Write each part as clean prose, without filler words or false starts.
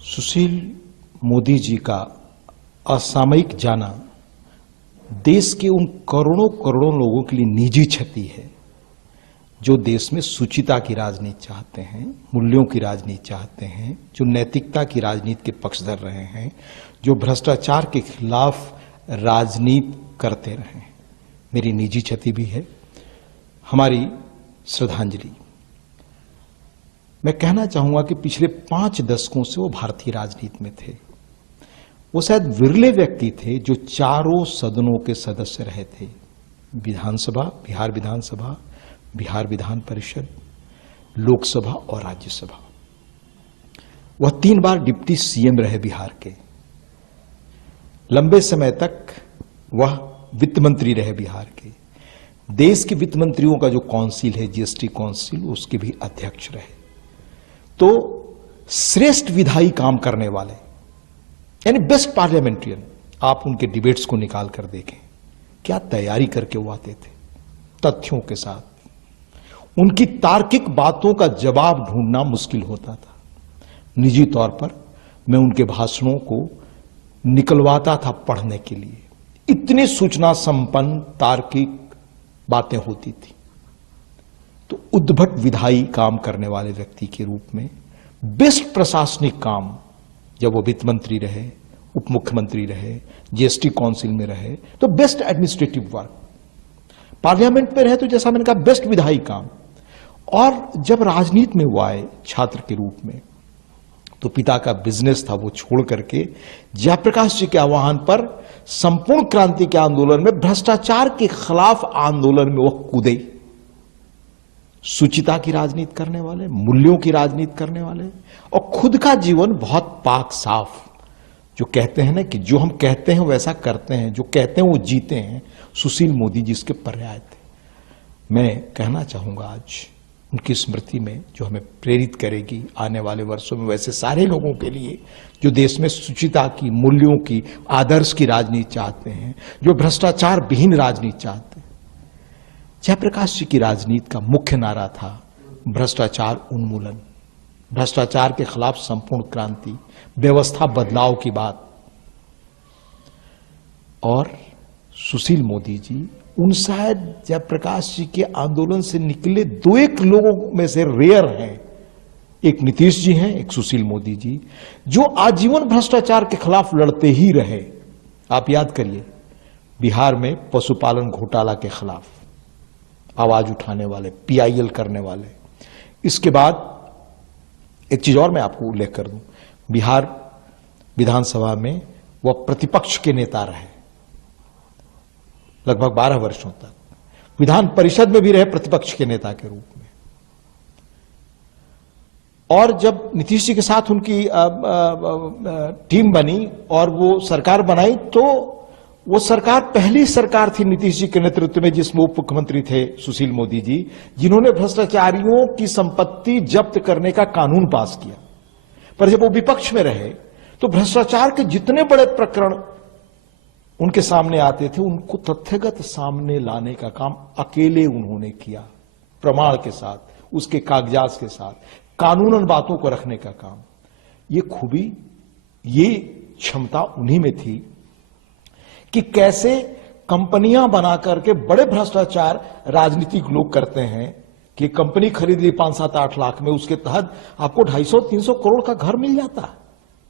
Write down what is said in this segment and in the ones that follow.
सुशील मोदी जी का असामयिक जाना देश के उन करोड़ों करोड़ों लोगों के लिए निजी क्षति है जो देश में शुचिता की राजनीति चाहते हैं, मूल्यों की राजनीति चाहते हैं, जो नैतिकता की राजनीति के पक्षधर रहे हैं, जो भ्रष्टाचार के खिलाफ राजनीति करते रहे हैं। मेरी निजी क्षति भी है, हमारी श्रद्धांजलि। मैं कहना चाहूंगा कि पिछले 5 दशकों से वो भारतीय राजनीति में थे। वो शायद विरले व्यक्ति थे जो चारों सदनों के सदस्य रहे थे, विधानसभा, बिहार विधानसभा, बिहार विधान परिषद, लोकसभा और राज्यसभा। वह 3 बार डिप्टी सीएम रहे बिहार के। लंबे समय तक वह वित्त मंत्री रहे बिहार के। देश के वित्त मंत्रियों का जो काउंसिल है, जीएसटी काउंसिल, उसके भी अध्यक्ष रहे। तो श्रेष्ठ विधायी काम करने वाले, यानी बेस्ट पार्लियामेंट्रियन। आप उनके डिबेट्स को निकाल कर देखें, क्या तैयारी करके वो आते थे, तथ्यों के साथ। उनकी तार्किक बातों का जवाब ढूंढना मुश्किल होता था। निजी तौर पर मैं उनके भाषणों को निकलवाता था पढ़ने के लिए। इतनी सूचना संपन्न तार्किक बातें होती थी। तो उद्भट विधायी काम करने वाले व्यक्ति के रूप में बेस्ट प्रशासनिक काम, जब वो वित्त मंत्री रहे, उप मुख्यमंत्री रहे, जीएसटी काउंसिल में रहे, तो बेस्ट एडमिनिस्ट्रेटिव वर्क। पार्लियामेंट में रहे तो जैसा मैंने कहा बेस्ट विधायी काम। और जब राजनीति में वो आए छात्र के रूप में, तो पिता का बिजनेस था वो छोड़ करके जयप्रकाश जी के आह्वान पर संपूर्ण क्रांति के आंदोलन में, भ्रष्टाचार के खिलाफ आंदोलन में वो कूदे। शुचिता की राजनीति करने वाले, मूल्यों की राजनीति करने वाले, और खुद का जीवन बहुत पाक साफ। जो कहते हैं ना कि जो हम कहते हैं वैसा करते हैं, जो कहते हैं वो जीते हैं, सुशील मोदी जी इसके पर्याय थे। मैं कहना चाहूंगा आज उनकी स्मृति में, जो हमें प्रेरित करेगी आने वाले वर्षों में वैसे सारे लोगों के लिए जो देश में शुचिता की, मूल्यों की, आदर्श की राजनीति चाहते हैं, जो भ्रष्टाचार विहीन राजनीति चाहते हैं। जयप्रकाश जी की राजनीति का मुख्य नारा था भ्रष्टाचार उन्मूलन, भ्रष्टाचार के खिलाफ संपूर्ण क्रांति, व्यवस्था बदलाव की बात। और सुशील मोदी जी उन शायद जयप्रकाश जी के आंदोलन से निकले 2-1 लोगों में से रेयर हैं। एक नीतीश जी हैं, एक सुशील मोदी जी, जो आजीवन भ्रष्टाचार के खिलाफ लड़ते ही रहे। आप याद करिए, बिहार में पशुपालन घोटाला के खिलाफ आवाज उठाने वाले, पीआईएल करने वाले। इसके बाद एक चीज और मैं आपको उल्लेख कर दूं, बिहार विधानसभा में वह प्रतिपक्ष के नेता रहे लगभग 12 वर्षों तक। विधान परिषद में भी रहे प्रतिपक्ष के नेता के रूप में। और जब नीतीश जी के साथ उनकी टीम बनी और वो सरकार बनाई, तो वो सरकार पहली सरकार थी नीतीश जी के नेतृत्व में जिसमें उप मुख्यमंत्री थे सुशील मोदी जी, जिन्होंने भ्रष्टाचारियों की संपत्ति जब्त करने का कानून पास किया। पर जब वो विपक्ष में रहे तो भ्रष्टाचार के जितने बड़े प्रकरण उनके सामने आते थे, उनको तथ्यगत सामने लाने का काम अकेले उन्होंने किया, प्रमाण के साथ, उसके कागजात के साथ, कानूनन बातों को रखने का काम। ये खूबी, ये क्षमता उन्हीं में थी कि कैसे कंपनियां बना करके बड़े भ्रष्टाचार राजनीतिक लोग करते हैं कि कंपनी खरीद ली 5-7-8 लाख में, उसके तहत आपको 250-300 करोड़ का घर मिल जाता।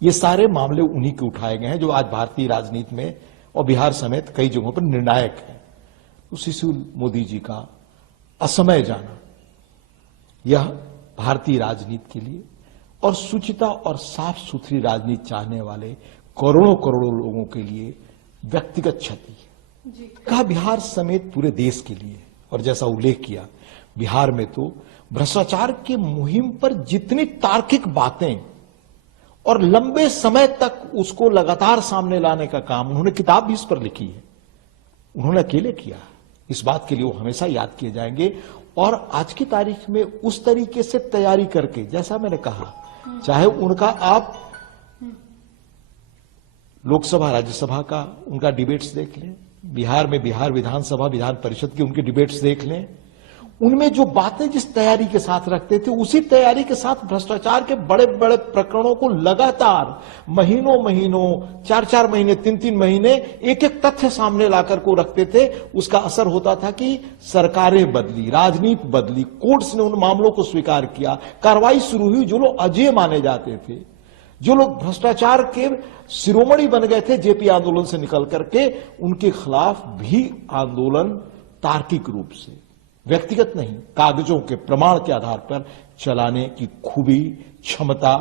ये सारे मामले उन्हीं के उठाए गए हैं जो आज भारतीय राजनीति में और बिहार समेत कई जगहों पर निर्णायक है। तो सुशील मोदी जी का असमय जाना, यह भारतीय राजनीति के लिए और शुचिता और साफ सुथरी राजनीति चाहने वाले करोड़ों करोड़ों लोगों के लिए व्यक्तिगत क्षति है, कहा बिहार समेत पूरे देश के लिए। और जैसा उल्लेख किया, बिहार में तो भ्रष्टाचार की मुहिम पर जितनी तार्किक बातें और लंबे समय तक उसको लगातार सामने लाने का काम, उन्होंने किताब भी इस पर लिखी है, उन्होंने अकेले किया। इस बात के लिए वो हमेशा याद किए जाएंगे। और आज की तारीख में उस तरीके से तैयारी करके, जैसा मैंने कहा, चाहे उनका आप लोकसभा राज्यसभा का उनका डिबेट्स देख लें, बिहार में बिहार विधानसभा विधान परिषद के उनके डिबेट्स देख लें, उनमें जो बातें जिस तैयारी के साथ रखते थे, उसी तैयारी के साथ भ्रष्टाचार के बड़े बड़े प्रकरणों को लगातार महीनों महीनों, 4-4 महीने, 3-3 महीने एक एक तथ्य सामने लाकर को रखते थे। उसका असर होता था कि सरकारें बदली, राजनीति बदली, कोर्ट्स ने उन मामलों को स्वीकार किया, कार्रवाई शुरू हुई। जो लोग अजेय माने जाते थे, जो लोग भ्रष्टाचार के शिरोमणि बन गए थे जेपी आंदोलन से निकल करके, उनके खिलाफ भी आंदोलन तार्किक रूप से, व्यक्तिगत नहीं, कागजों के प्रमाण के आधार पर चलाने की खूबी, क्षमता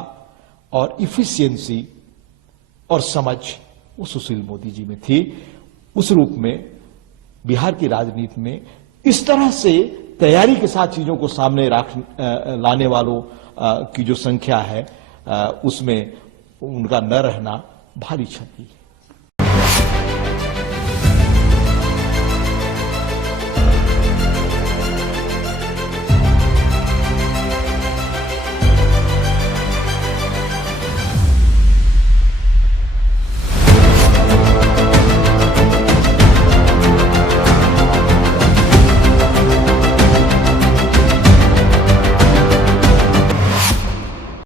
और इफिशियंसी और समझ वो सुशील मोदी जी में थी। उस रूप में बिहार की राजनीति में इस तरह से तैयारी के साथ चीजों को सामने लाने वालों की जो संख्या है, उसमें उनका न रहना भारी क्षति है।